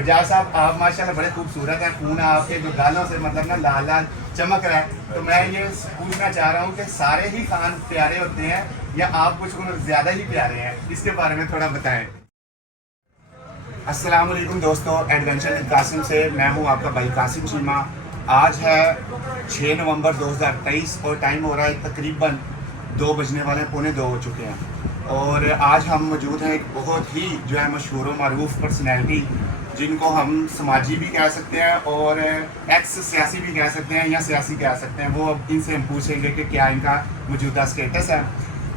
बजाज साहब आप माशाल्लाह बड़े खूबसूरत हैं, खून आपके जो गालों से मतलब ना लाल लाल चमक रहा है। तो मैं ये पूछना चाह रहा हूँ कि सारे ही खान प्यारे होते हैं या आप कुछ ज़्यादा ही प्यारे हैं, इसके बारे में थोड़ा बताएं। अस्सलाम वालेकुम दोस्तों, एडवेंचर विद कासिम से मैं हूँ आपका भाई कासिम चीमा। आज है 6 नवंबर 2023 और टाइम हो रहा है तकरीबन 2 बजने वाले, पौने 2 हो चुके हैं। और आज हम मौजूद हैं एक बहुत ही जो है मशहूर व मारूफ पर्सनैलिटी, जिनको हम समाजी भी कह सकते हैं और एक्स सियासी भी कह सकते हैं या सियासी कह सकते हैं। वो अब इनसे हम पूछेंगे कि क्या इनका मौजूदा स्टेटस है।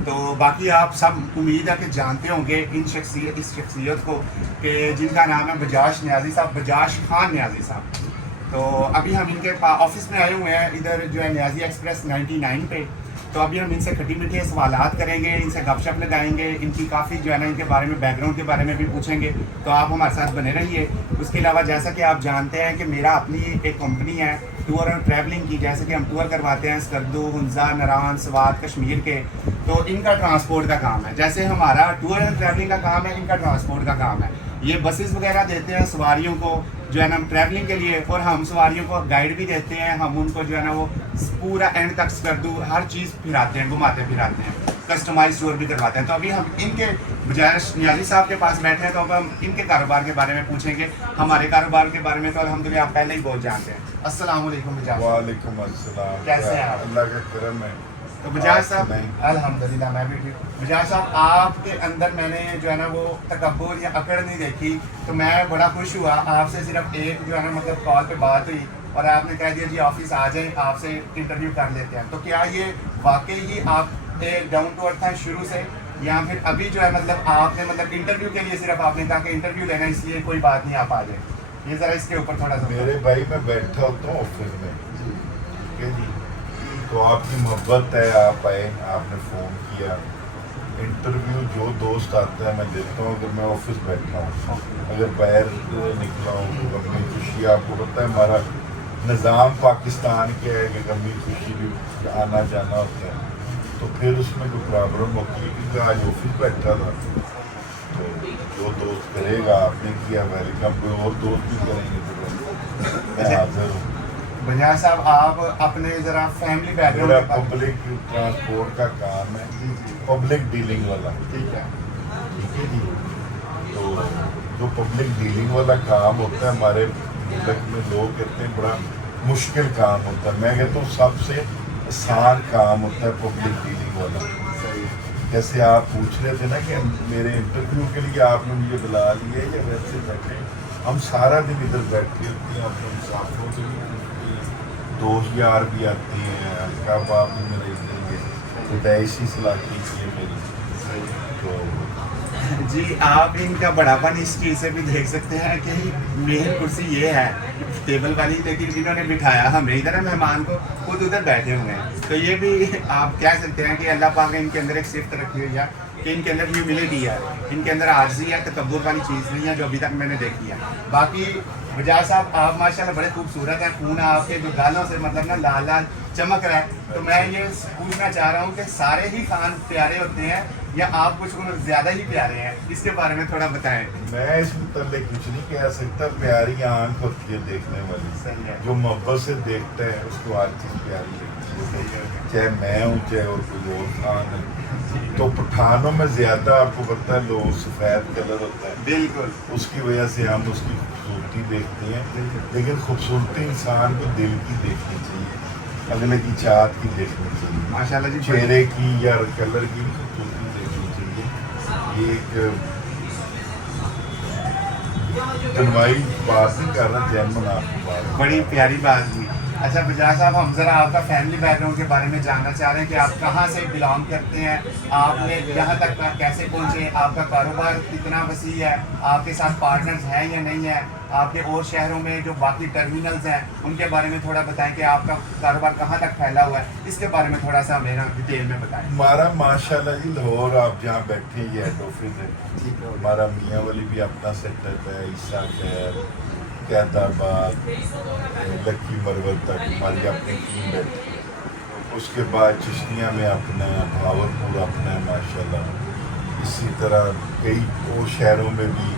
तो बाकी आप सब उम्मीद है कि जानते होंगे इस शख्सियत को, कि जिनका नाम है बजाज न्याजी साहब, बजाज खान न्याजी साहब। तो अभी हम इनके ऑफिस में आए हुए हैं, इधर जो है न्याजी एक्सप्रेस 99 पे। तो अभी हम इनसे खट्टी मीठी सवालात करेंगे, इनसे गपशप लगाएंगे, इनकी काफ़ी जो है ना इनके बारे में बैकग्राउंड के बारे में भी पूछेंगे। तो आप हमारे साथ बने रहिए। उसके अलावा जैसा कि आप जानते हैं कि मेरा अपनी एक कंपनी है टूर और ट्रैवलिंग की, जैसे कि हम टूर करवाते हैं स्कर्दू, हुंजा, नारान, स्वात, कश्मीर के। तो इनका ट्रांसपोर्ट का काम है, जैसे हमारा टूर एंड ट्रैवलिंग का काम है, इनका ट्रांसपोर्ट का काम है। ये बसेस वगैरह देते हैं सवारियों को जो है ना ट्रैवलिंग के लिए, और हम सवारियों को गाइड भी देते हैं। हम उनको जो है ना वो पूरा एंड तक स्कर्दू हर चीज़ फिराते हैं, घुमाते फिराते हैं, कस्टमाइज टूर भी करवाते हैं। तो अभी हम इनके बजाज न्याजी साहब के पास बैठे हैं, तो अब हम इनके कारोबार के बारे में पूछेंगे। हमारे कारोबार के बारे में तो अल्हम्दुलिल्लाह आप पहले ही बहुत जानते हैं। अस्सलाम वालेकुम बजाज। वालेकुम अस्सलाम। कैसे हैं आप? अल्लाह का करम है। तो बजाज साहब, नहीं। अल्हम्दुलिल्लाह मैं भी ठीक। बजाज साहब, आपके अंदर मैंने जो है ना वो तकब्बुर या अकड़ नहीं देखी, तो मैं बड़ा खुश हुआ। आपसे सिर्फ एक जो है ना मतलब कॉल पे बात हुई और आपने कह दिया जी ऑफिस आ जाए, आपसे इंटरव्यू कर लेते हैं। तो क्या ये वाकई ही आप डाउन टू अर्थ हैं शुरू से, या फिर अभी जो है मतलब आपने मतलब इंटरव्यू के लिए सिर्फ आपने कहा कि इंटरव्यू लेना इसलिए कोई बात नहीं आप आ जाए? ये ज़रा इसके ऊपर थोड़ा सा। मेरे भाई मैं बैठा होता हूँ ऑफिस में, ठीक है जी। तो आपकी मोहब्बत है, आप आए, आपने फ़ोन किया। इंटरव्यू जो दोस्त आता है मैं देता हूँ। अगर मैं ऑफिस बैठा हूँ, अगर बाहर निकला हूँ तो गमी खुशी, आपको पता है हमारा निज़ाम पाकिस्तान के है कि गमी खुशी भी आना जाना होता है। तो फिर उसमें कोई प्रॉब्लम होती है, क्योंकि आज ऑफिस बैठा था। तो जो दोस्त करेगा, आपने किया वेलकम, कोई और दोस्त भी करेंगे तो मैं हाजिर हूँ। बजाज साहब, आप अपने ज़रा फैमिली मेरा बैकग्राउंड पब्लिक ट्रांसपोर्ट का काम है, पब्लिक डीलिंग वाला, ठीक है। ठीक है जी। तो जो पब्लिक डीलिंग वाला काम होता है हमारे मुल्क में, लोग कहते हैं बड़ा मुश्किल काम होता है। मैं कहता हूँ सबसे आसान काम होता है पब्लिक डीलिंग वाला। जैसे आप पूछ रहे थे ना कि मेरे इंटरव्यू के लिए आपने मुझे बुला लिया या वैसे बैठे, हम सारा दिन इधर बैठे होते हैं। अपने मुसाफिरों से भी पूछते हैं, दोस्त यार भी आते हैं, कब आप मेरे पैदाइशी सलाखी की है मेरी। तो जी, आप इनका बड़ापन इस चीज़ से भी देख सकते हैं कि मेन कुर्सी ये है टेबल वाली, लेकिन जिन्होंने बिठाया हमें इधर है, मेहमान को खुद उधर बैठे हुए हैं। तो ये भी आप कह सकते हैं कि अल्लाह पाक ने इनके अंदर एक सिफ्त रखी हुई है कि इनके अंदर ह्यूमिलिटी है, इनके अंदर आजिज़ी है, तकब्बुर वाली चीज़ नहीं है जो अभी तक मैंने देखी है। बाकी बजाज साहब, आप माशाल्लाह बड़े खूबसूरत हैं, खून आपके जो गालों से मतलब ना लाल लाल चमक रहा है। तो मैं ये पूछना चाह रहा हूँ कि सारे ही खान प्यारे होते हैं या आप कुछ ज़्यादा ही प्यारे हैं, इसके बारे में थोड़ा बताएं। मैं इस मुताबिक कुछ नहीं कह सकता। प्यारी आंख होती है देखने वाली, सही है। जो मोहब्बत से देखते हैं उसको हर चीज़ प्यारी लगती है, चाहे मैं हूँ चाहे और कोई और खान है। तो पठानों में ज़्यादा आपको पता है लोग सफ़ेद कलर होता है, बिल्कुल। उसकी वजह से हम उसकी खूबसूरती देखते हैं। लेकिन खूबसूरती इंसान को दिल की देखनी चाहिए, अगले की चाहत की देखनी चाहिए, माशाल्लाह जी। चेहरे की या कलर की खूबसूरती देखनी चाहिए। ये एक जनवाई बात नहीं कर रहा, जैन आपकी बात बड़ी प्यारी बात जी। अच्छा बजाज साहब, हम ज़रा आपका फैमिली बैकग्राउंड के बारे में जानना चाह रहे हैं कि आप कहाँ से बिलोंग करते हैं, आपने यहाँ तक कैसे पहुँचे, आपका कारोबार कितना वसी है, आपके साथ पार्टनर्स हैं या नहीं है, आपके और शहरों में जो बाकी टर्मिनल्स हैं उनके बारे में थोड़ा बताएं कि आपका कारोबार कहाँ तक फैला हुआ है, इसके बारे में थोड़ा सा हमें डिटेल में बताएं। हमारा माशाल्लाह जी लाहौर, आप जहाँ बैठे ये हेड ऑफिस है। हमारा मियाँ वाली भी अपना सेटअप है, ईसा खैर, कैदाबाद, लक्की मरवल तक हमारी अपनी टीम बैठी है। उसके बाद चिश्तिया में अपना, भावलपुर अपना है माशाल्लाह। इसी तरह कई और शहरों में भी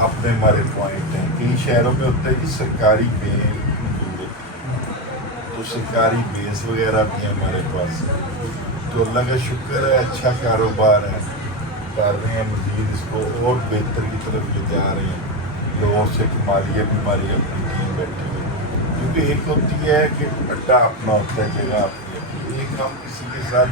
अपने हमारे पॉइंट हैं। कई शहरों में होता है कि सरकारी बेस मंजूर होती है, तो सरकारी बेस वगैरह भी है हमारे पास। तो अल्लाह का शुक्र है, अच्छा कारोबार है, कर रहे हैं, मज़ीद इसको और बेहतर की तरफ ले जा रहे हैं। लोगों से मालिया भी हमारी अपनी टीम बैठी हुई, क्योंकि एक होती है कि अड्डा अपना होता है, जगह अपनी अपनी, एक हम किसी के साथ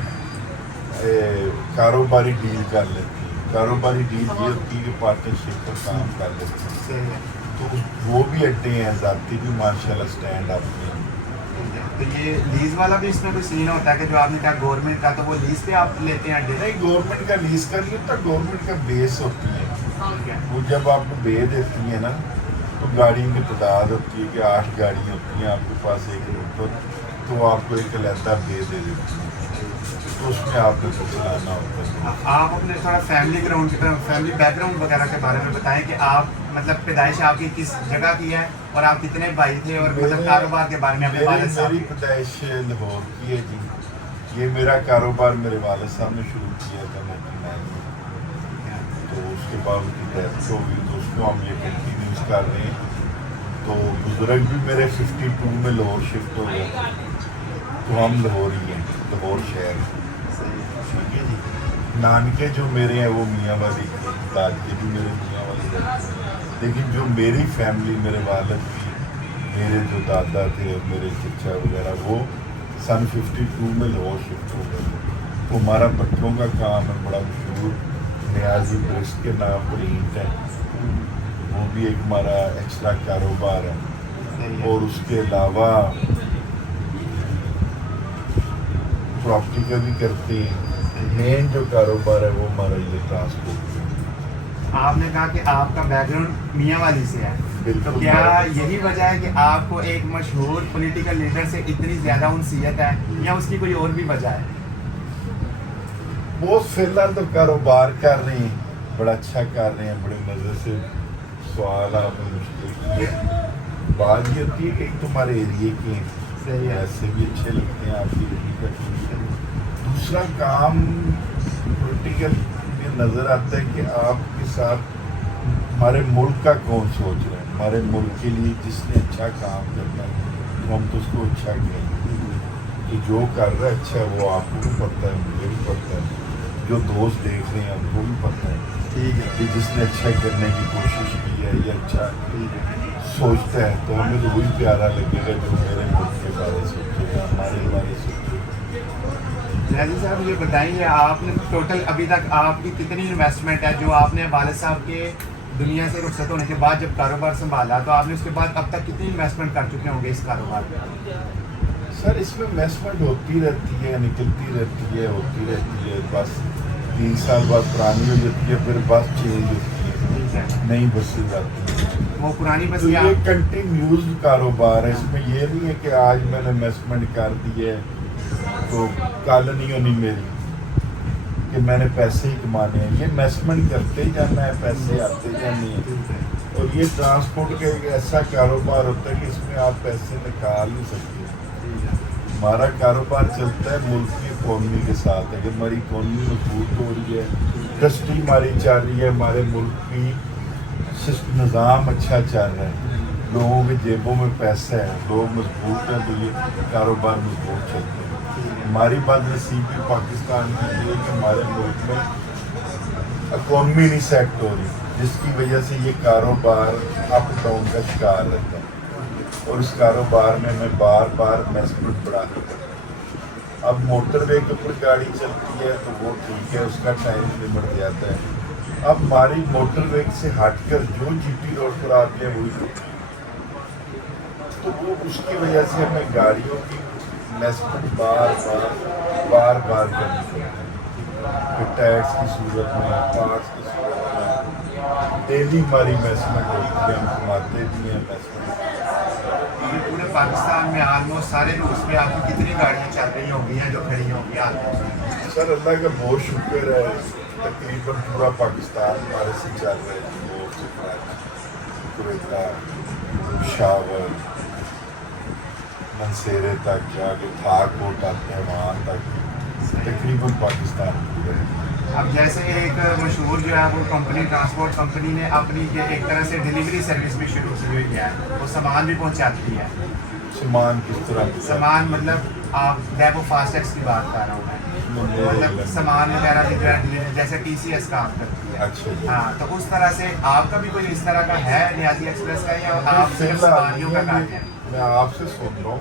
कारोबारी डील कर लेते हैं। कारोबारी डील ये होती है कि पार्टनरशिप पर काम कर लेते हैं, सही है। तो वो भी अड्डे हैं, ज़ाती भी माशाल्लाह स्टैंड अपने हैं। तो ये लीज वाला भी इसमें कोई सीन होता है कि जो आपने कहा गवर्नमेंट का, तो वो लीज पे आप लेते हैं अड्डे? नहीं, गवर्नमेंट का लीज का नहीं होता, गवर्नमेंट का बेस होती है। ठीक है। वो जब आपको बे देती है ना, तो गाड़ियों की तादाद होती है कि 8 गाड़ियाँ होती हैं आपके पास एक रूट पर, तो आपको एक अलहदा बे दे देती है, तो उसमें आपको कुछ चलाना होता है। आप अपने थोड़ा फैमिली ग्राउंड फैमिली बैकग्राउंड वगैरह के बारे में बताएं कि आप मतलब पैदाइश आपकी किस जगह की है और आप कितने भाई थे, और मतलब कारोबार के बारे में अपने वालिद साहब मेरी के। पैदाइश लाहौर की है जी। ये मेरा कारोबार मेरे वालिद साहब ने शुरू किया था 1999 में, तो उसके बाद उनकी डेथ हो गई, तो उसको हम ये कंटिन्यूज कर रहे हैं। तो बुजुर्ग भी मेरे 52 में लाहौर शिफ्ट हो गए थे, तो हम लाहौरी हैं, लाहौर शहर। ठीक है जी। नानके जो मेरे हैं वो मियाँ वाली के, दादके भी मेरे मियाँ वाली रहते हैं, लेकिन जो मेरी फैमिली, मेरे वालिद की, मेरे जो दादा थे और मेरे चचा वगैरह, वो सन 52 में लाहौर शिफ्ट हो गए थे। तो हमारा भट्टों का काम है, बड़ा मशहूर न्याजी ब्रिस्ट के नाम पर ईंट है, वो भी एक हमारा एक्स्ट्रा कारोबार है। सही है। और उसके अलावा प्रॉपर्टी का भी करते हैं। मेन जो कारोबार है वो हमारा ये ट्रांसपोर्ट है। आपने कहा कि आपका बैकग्राउंड मियाँ वाली से है, बिल्कुल। तो क्या यही वजह है कि आपको एक मशहूर पॉलिटिकल लीडर से इतनी ज़्यादा उनसीयत है, या उसकी कोई और भी वजह है? वो फिलहाल तो कारोबार कर रहे हैं, बड़ा अच्छा कर रहे हैं, बड़े मज़े से। सवाल आपने मुश्किल किए। बात ये होती है कि एक तुम्हारे एरिए के सही है। ऐसे भी अच्छे लगते हैं आपकी एरिए का टीम। दूसरा काम पॉलिटिकल में नज़र आता है कि आपके साथ हमारे मुल्क का कौन सोच रहा है। हमारे मुल्क के लिए जिसने अच्छा काम करना है, तो हम तो उसको अच्छा कहेंगे। तो जो कर रहा है अच्छा, वो आपको भी पता है, मुझे भी पता है, जो दोस्त देख रहे हैं उनको भी पता है ठीक है। कि जिसने अच्छा करने की कोशिश की है या अच्छा सोचता है, तो हमें तो वही प्यारा लगेगा जो मेरे मुल्क के बारे सोचेगा, हमारे बारे सोचेगा। नाज़िर साहब, ये बताइए आपने टोटल अभी तक आपकी कितनी इन्वेस्टमेंट है जो आपने वालिद साहब के दुनिया से रुखसत होने के बाद जब कारोबार संभाला, तो आपने उसके बाद अब तक कितनी इन्वेस्टमेंट कर चुके होंगे इस कारोबार में? सर, इसमें इन्वेस्टमेंट होती रहती है, निकलती रहती है, होती रहती है। बस 3 साल बाद पुरानी हो जाती है, फिर बस चेंज होती है, ठीक है। नई बसें जाती हैं। वो पुरानी बस तो या ये कंटिन्यूज कारोबार है, इसमें ये नहीं है कि आज मैंने इन्वेस्टमेंट कर दी है तो कल नहीं होनी मेरी, कि मैंने पैसे ही कमाने हैं। ये इन्वेस्टमेंट करते ही जाना है, पैसे आते जाने हैं। और ये ट्रांसपोर्ट का एक ऐसा कारोबार होता है कि इसमें आप पैसे निकाल नहीं सकते। हमारा कारोबार चलता है मुल्क की इकॉनमी के साथ। अगर हमारी इकॉनमी मजबूत हो रही है, इंडस्ट्री हमारी चल रही है, हमारे मुल्क की निज़ाम अच्छा चल रहा है, लोगों की जेबों में पैसा है, लोग मजबूत हैं, तो ये कारोबार मजबूत चलते हैं। हमारी बदनसीबी पाकिस्तान की ये है कि हमारे मुल्क में इकॉनमी नहीं सेट हो रही, जिसकी वजह से ये कारोबार अप डाउन का शिकार रहता है। और इस कारोबार में मैं बार बार इन्वेस्टमेंट बढ़ानी पड़ती है। अब मोटर वे के ऊपर गाड़ी चलती है तो वो ठीक है, उसका टाइम लिमिट जाता है। अब हमारी मोटर वे से हटकर जो जीटी रोड पर आती है वही होती है, तो वो उसकी वजह से हमें गाड़ियों की इन्वेस्टमेंट बार बार करनी पड़ती है। फिर टैक्स की सूरत में, पार्ट्स की सूरत में, डेली हमारी इन्वेस्टमेंट होती है, हम कमाते भी हैं इन्वेस्टमेंट। पूरे पाकिस्तान में ऑलमोस्ट सारे रूट्स पे आपकी कितनी गाड़ियाँ चल रही होंगी या जो खड़ी होंगी ऑलमोस्ट? सर, अल्लाह का बहुत शुक्र है, तकरीबन पूरा पाकिस्तान हमारे से चल रहा है। लाहौर से कराची, कुवेटा, पेशावर, मनसेरे तक जाके थाकोट आते हैं, वहाँ तक तकरीबन पाकिस्तान पूरा है। اب جیسے ایک مشہور جو ہے وہ کمپنی ٹرانسپورٹ کمپنی نے اپنی ایک طرح سے ڈیلیوری سروس بھی شروع کی ہوئی ہے، وہ سامان بھی پہنچاتی ہے. سامان کس طرح کی؟ سامان مطلب آپ ڈیپو فاسٹیکس کی بات کر رہا ہوں میں، مطلب سامان وغیرہ بھی جو ہے delivery جیسے ٹی سی ایس کام کرتی ہے. اچھا جی. ہاں تو اس طرح سے آپ کا بھی کوئی اس طرح کا ہے نیازی ایکسپریس کا، یا آپ صرف سواری کا کام ہے؟ میں آپ سے سن رہا ہوں